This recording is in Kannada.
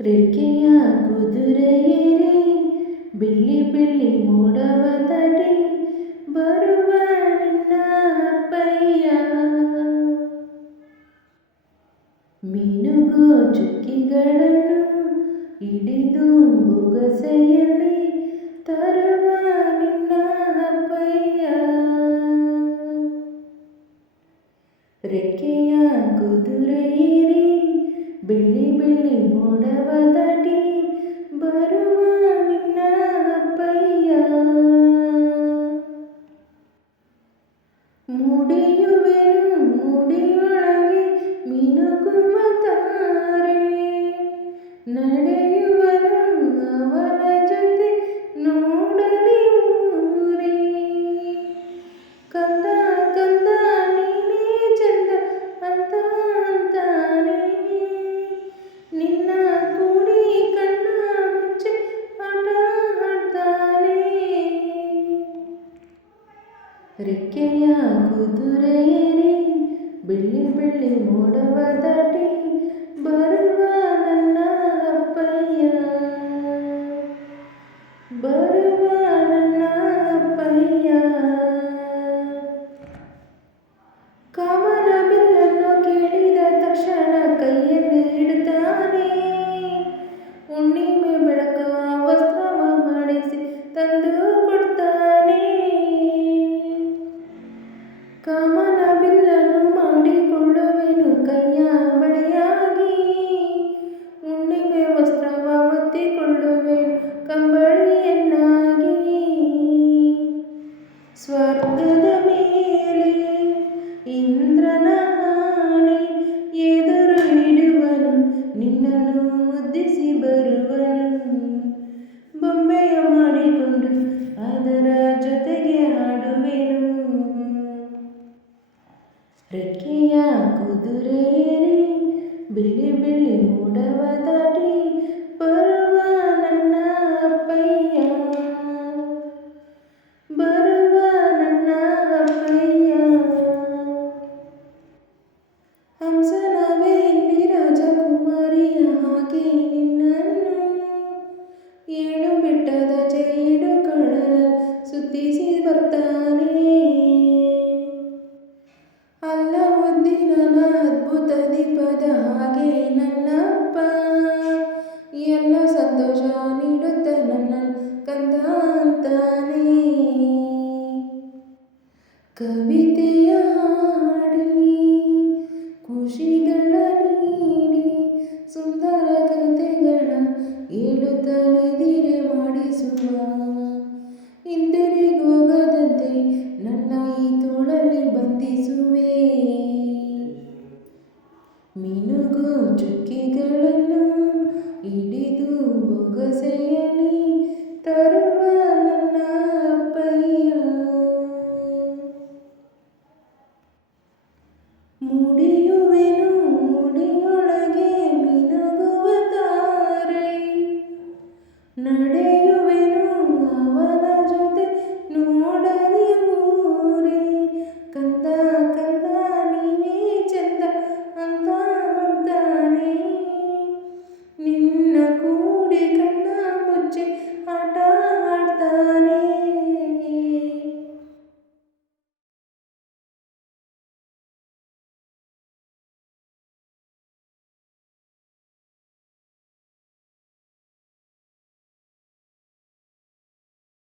ರೆಕ್ಕೆಯ ಕುದುರೆಯೇರಿ ಬೆಳ್ಳಿ ಬೆಳ್ಳಿ ಮೋಡವ ದಾಟಿ ಬರುವ ನಿನ್ನ ಅಪ್ಪಯ್ಯ. ಮಿನುಗು ಚುಕ್ಕಿಗಳನ್ನು ಹಿಡಿದು ಬೊಗಸೆಯಲ್ಲಿ ತರುವ ನಿನ್ನ ಅಪ್ಪಯ್ಯ. ರೆಕ್ಕೆಯ ಕುದುರೆಯೇರಿ ಬೆಳ್ಳಿ ಬೆಳ್ಳಿ ಮೋಡವ ದಾಟಿ ಬರುವ ನಿನ್ನ ಅಪ್ಪಯ್ಯ. ಮುಡಿಯುವೆನು ಮುಡಿಯೊಳಗೆ ಮಿನುಗುವ ತಾರೆ, ನಡೆಯುವನು ಅವನ ಜೊತೆ ನೋಡಲಿ ಊರೇ. ಕಂದ ಕಂದ ನೀನೇ ಚಂದ ಅಂತ ಅಂತಾನೆ, ನಿನ್ನ ಕೂಡಿ ಕಣ್ಣ ಮುಚ್ಚಿ ಆಟ ಆಡ್ತಾನೆ. ರೆಕ್ಕೆಯ ಕುದುರೆಯೇರಿ ಬೆಳ್ಳಿ ಬೆಳ್ಳಿ ಮೋಡವ ದಾಟಿ ಬರುವ ನನ್ನ ಅಪ್ಪಯ್ಯ. ಬರುವ ನನ್ನ ಅಪ್ಪಯ್ಯ. ಕಾಮನ ಬಿಲ್ಲನ್ನು ಕೇಳಿದ ತಕ್ಷಣ ಕೈಯಲ್ಲಿ ಇಡುತ್ತಾನೆ, ಹುಣ್ಣಿಮೆ ಬೆಳಕುವ ವಸ್ತ್ರವ ಮಾಡಿಸಿ ತಂದು ಕೊಡ್ತಾನೆ. ಕಾಮನ ಬಿಲ್ಲನ್ನು ಮಾಡಿಕೊಳ್ಳುವೆನು ಕೈಯ ಬಳಿಯಾಗಿ, ಹುಣ್ಣಿಮೆ ವಸ್ತ್ರವ ಒತ್ತಿಕೊಳ್ಳುವೆನು ಕಂಬಳಿಯನ್ನಾಗಿ. ಸ್ವರ್ಗದ ಮೇಲೆ ಇಂದ್ರನ ಆಣೆ, ಎದುರು ಇಡುವನು ನಿನ್ನನ್ನು ಮುದ್ದಿಸಿ ಬರುವನು. ಬೊಂಬೆಯ ಮಾಡಿಕೊಂಡು ಅದರ ಜೊತೆಗೆ ಆಡುವೆನು. ರೆಕ್ಕೆಯ ಕುದುರೆಯೇರಿ ಬೆಳ್ಳಿ ಬೆಳ್ಳಿ ಮೋಡವ ದಾಟಿ ಬರುವ ನನ್ನ ಅಪ್ಪಯ್ಯ. ಬರುವ ನನ್ನ ಅಪ್ಪಯ್ಯ. ಹಂಸನವೆಯಲ್ಲಿ ರಾಜಕುಮಾರಿಯ ಹಾಗೆ ನಿನ್ನನ್ನು ಏಳು ಬೆಟ್ಟದ ಜೇಡು ಕಡಲ ಸುತ್ತಿಸಿ ಬರ್ತಾನೆ. ಅಲ್ಲಾವುದ್ದೀನನ ಅದ್ಭುತ ದೀಪದ ಹಾಗೆ ನನ್ನಪ್ಪ ಎಲ್ಲ ಸಂತೋಷ ನೀಡುತ್ತ ನನ್ನ ಕಂದ ಅಂತಾನೆ. ಕವಿತೆಯ ಹಾಡಿ ಖುಷಿಗಳ ನೀಡಿ ಸುಂದರ ಕಥೆಗಳ ಹೇಳುತ್ತ ನಿದಿರೆ ಮಾಡಿಸುವ